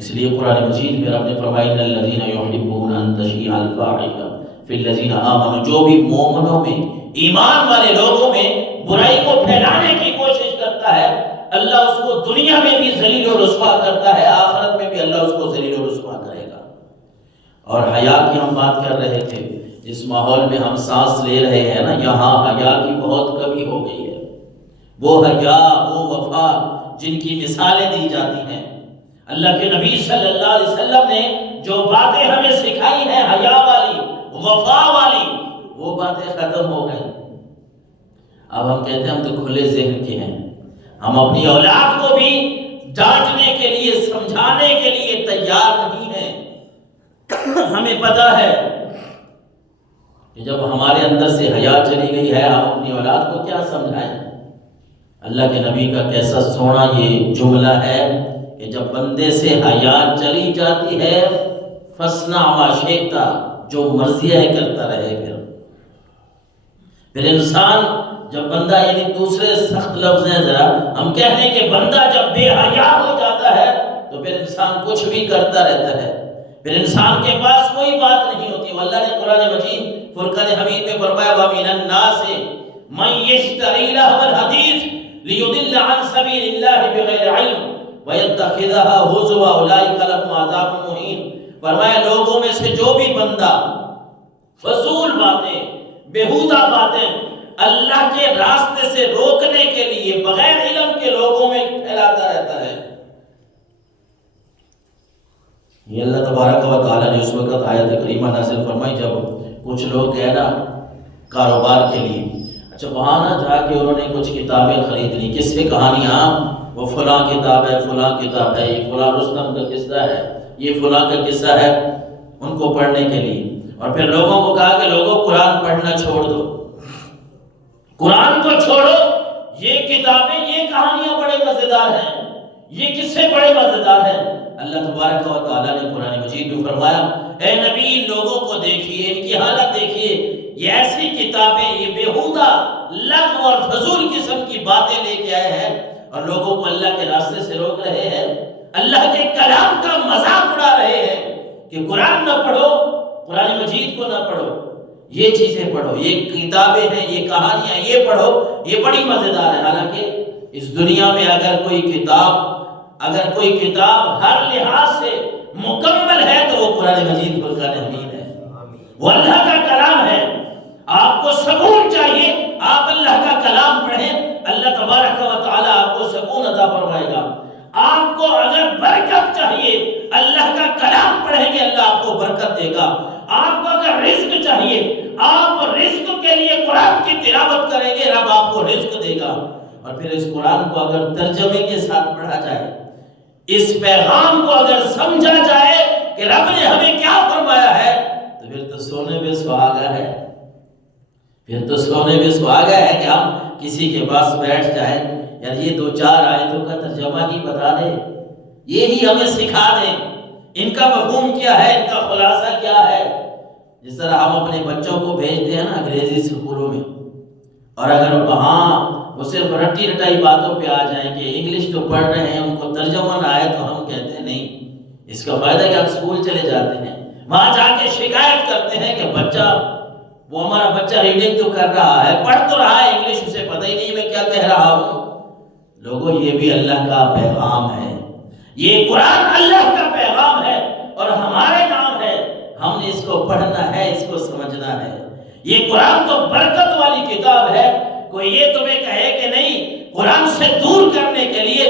اس لیے قرآن مجید میں رب نے فرمایا ان الذین یحبون ان تشیع الفاحشہ فی الذین آمنوا، جو بھی مومنوں میں، ایمان والے لوگوں میں برائی کو پھیلانے کی کوشش کرتا ہے، اللہ اس کو دنیا میں بھی ذلیل و رسوا کرتا ہے، آخرت میں بھی اللہ اس کو ذلیل و رسوا کرے گا۔ اور حیا کی ہم بات کر رہے تھے، جس ماحول میں ہم سانس لے رہے ہیں نا، یہاں حیا کی بہت کمی ہو گئی ہے۔ وہ حیا، وہ وفا جن کی مثالیں دی جاتی ہیں، اللہ کے نبی صلی اللہ علیہ وسلم نے جو باتیں ہمیں سکھائی ہیں حیا والی، وفا والی، وہ باتیں ختم ہو گئی۔ اب ہم کہتے ہیں ہم تو کھلے ذہن کے ہیں، ہم اپنی اولاد کو بھی ڈانٹنے کے لیے، سمجھانے کے لیے تیار نہیں ہیں۔ ہمیں پتہ ہے کہ جب ہمارے اندر سے حیا چلی گئی ہے، ہم اپنی اولاد کو کیا سمجھائیں؟ اللہ کے نبی کا کیسا سونا یہ جملہ ہے کہ جب بندے سے حیا چلی جاتی ہے فَاصْنَعْ مَا شِئْتَ، جو مرضی ہے کرتا رہے۔ پھر انسان جب بندہ، یعنی دوسرے سخت لفظ ہیں ذرا ہم کہنے کہ بندہ جب بے حیا ہو جاتا ہے تو پھر انسان کچھ بھی کرتا رہتا ہے، پھر انسان کے پاس کوئی بات نہیں ہوتی۔ اللہ نے قرآن مجید فرقان حمید میں فرمایا وَمِنَ النَّاسِ مَن يَشْتَرِي لَهْوَ الْحَدِيثِ لِيُضِلَّ عَن سَبِيلِ اللَّهِ بِغَيْرِ عِلْمٍ وَيَتَّخِذَهَا هُزُوًا أُولَٰئِكَ لَهُمْ عَذَابٌ مُهِينٌ۔ فرمایا لوگوں میں سے جو بھی بندہ فضول باتیں، بیہودہ باتیں اللہ کے راستے سے روکنے کے لیے بغیر علم کے لوگوں میں پھیلاتا رہتا ہے، یہ اللہ تبارک و تعالیٰ نے اس وقت آیت کریمہ نازل فرمائی جب کچھ لوگ گئے نا کاروبار کے لیے، اچھا وہاں نہ جا کے انہوں نے کچھ کتابیں خرید لی، کس سے کہانیاں، وہ فلاں کتاب ہے، فلاں کتاب ہے، یہ فلاں رستم کا قصہ ہے، یہ فلاں کا قصہ ہے، ان کو پڑھنے کے لیے۔ اور پھر لوگوں کو کہا کہ لوگوں قرآن پڑھنا چھوڑ دو، قرآن کو چھوڑو، یہ کتابیں، یہ کہانیاں بڑے مزیدار ہیں، یہ قصے بڑے مزیدار ہیں۔ اللہ تبارک و تعالیٰ نے قرآن مجید میں فرمایا اے نبی ان لوگوں کو دیکھیے، ان کی حالت دیکھیے، یہ ایسی کتابیں، یہ بیہودہ لغو اور فضول قسم کی باتیں لے کے آئے ہیں اور لوگوں کو اللہ کے راستے سے روک رہے ہیں، اللہ کے کلام کا مذاق اڑا رہے ہیں کہ قرآن نہ پڑھو، قرآن مجید کو نہ پڑھو، یہ چیزیں پڑھو، یہ کتابیں ہیں، یہ کہانیاں، یہ پڑھو، یہ بڑی مزیدار ہے۔ حالانکہ اس دنیا میں اگر کوئی کتاب ہر لحاظ سے مکمل ہے تو وہ قرآن مجید فرقان حمید ہے، وہ اللہ کا کلام ہے۔ آپ کو سکون چاہیے، آپ اللہ کا کلام پڑھیں، اللہ تبارک و تعالیٰ آپ کو سکون عطا فرمائے گا۔ آپ کو اگر برکت چاہیے، اللہ کا کلام پڑھیں گے اللہ آپ کو برکت دے گا۔ آپ کو اگر رزق چاہیے، آپ رزق کے لیے قرآن کی تلاوت کریں گے، رب آپ کو رزق دے گا۔ اور پھر اس قرآن کو اگر ترجمے کے ساتھ پڑھا جائے، اس پیغام کو اگر سمجھا جائے کہ رب نے ہمیں کیا فرمایا ہے، تو پھر تو سونے پہ سہاگا ہے، پھر تو سونے پہ سہاگا ہے کہ ہم کسی کے پاس بیٹھ جائیں یار یہ 2-4 آیتوں کا ترجمہ ہی بتا دیں، یہی ہمیں سکھا دیں، ان کا مفہوم کیا ہے، ان کا خلاصہ کیا ہے۔ جس طرح ہم اپنے بچوں کو بھیجتے ہیں نا انگریزی اسکولوں میں، اور اگر وہاں وہ صرف رٹی رٹائی باتوں پہ آ جائیں کہ انگلش تو پڑھ رہے ہیں، ان کو ترجمہ نہ آئے، تو ہم کہتے ہیں نہیں، اس کا فائدہ کہ آپ اسکول چلے جاتے ہیں، وہاں جا کے شکایت کرتے ہیں کہ وہ ہمارا بچہ ریڈنگ تو کر رہا ہے، پڑھ تو رہا ہے، انگلش اسے پتہ ہی نہیں میں کیا کہہ رہا ہوں۔ لوگوں یہ بھی اللہ کا پیغام ہے، یہ قرآن اللہ کا پیغام ہے اور ہمارے نام ہے، ہم نے اس کو پڑھنا ہے، اس کو سمجھنا ہے۔ یہ قرآن تو برکت والی کتاب ہے۔ کوئی یہ تمہیں کہے کہ نہیں، قرآن سے دور کرنے کے لیے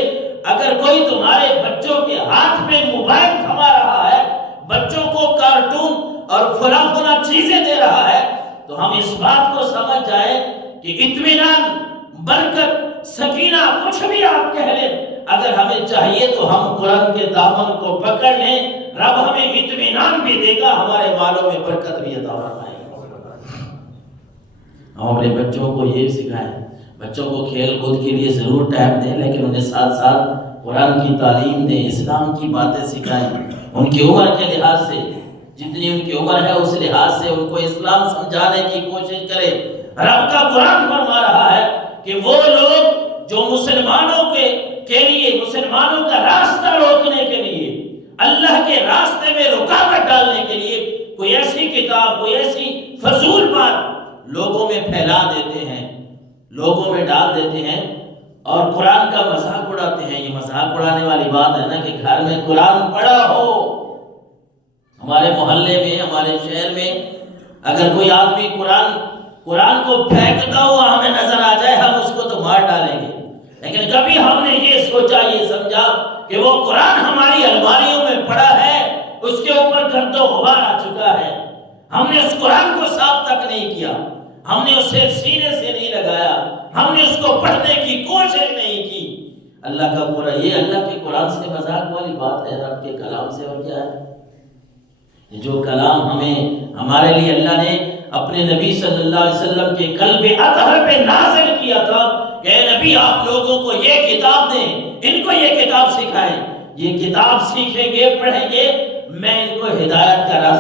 اگر کوئی تمہارے بچوں کے ہاتھ میں موبائل تھما رہا ہے، بچوں کو کارٹون اور فلاں چیزیں دے رہا ہے، تو ہم اس بات کو سمجھ جائیں کہ اطمینان، برکت، سکینہ کچھ بھی آپ کہہ لیں، اگر ہمیں چاہیے تو ہم قرآن کے دامن کو پکڑ لیں، رب ہمیں اطمینان بھی دے گا، ہمارے مالوں میں برکت بھی عطا فرمائے گا۔ ہم اپنے بچوں کو یہ سکھائیں، بچوں کو کھیل کود کے لیے ضرور ٹائم دیں، لیکن انہیں ساتھ ساتھ قرآن کی تعلیم دیں، اسلام کی باتیں سکھائیں، ان کی عمر کے لحاظ سے جتنی ان کی عمر ہے اس لحاظ سے ان کو اسلام سمجھانے کی کوشش کریں۔ رب کا قرآن فرما رہا ہے کہ وہ لوگ جو مسلمانوں کے لیے، مسلمانوں کا راستہ روکنے کے لیے کتاب کوئی ایسی فضول بات لوگوں میں پھیلا دیتے ہیں، لوگوں میں ڈال دیتے ہیں اور قرآن کا مذاق اڑاتے ہیں۔ یہ مذاق اڑانے والی بات ہے نا کہ گھر میں قرآن پڑھا ہو۔ ہمارے محلے میں، ہمارے شہر میں اگر کوئی آدمی قرآن کو پھینکتا ہوا ہمیں نظر آ جائے، ہم اس کو تو مار ڈالیں گے، لیکن کبھی ہم نے یہ سوچا، یہ سمجھا کہ وہ قرآن ہماری الماریوں میں پڑا ہے، اس کے اوپر گرد و غبار آ چکا ہے، ہم نے اس قرآن کو صاف تک نہیں کیا، ہم نے اسے سینے سے نہیں لگایا، ہم نے اس کو پڑھنے کی کوشش نہیں کی۔ اللہ کا قرآن، یہ اللہ کے قرآن سے مذاق والی بات ہے؟ رب کے کلام سے اور کیا ہے؟ جو کلام ہمارے لیے اللہ نے اپنے نبی صلی اللہ علیہ وسلم کے قلب اطہر پہ نازل کیا تھا کہ اے نبی آپ لوگوں کو یہ کتاب دیں، ان کو یہ کتاب سکھائیں، یہ کتاب سیکھیں گے، پڑھیں گے، میں ان کو ہدایت کا راستہ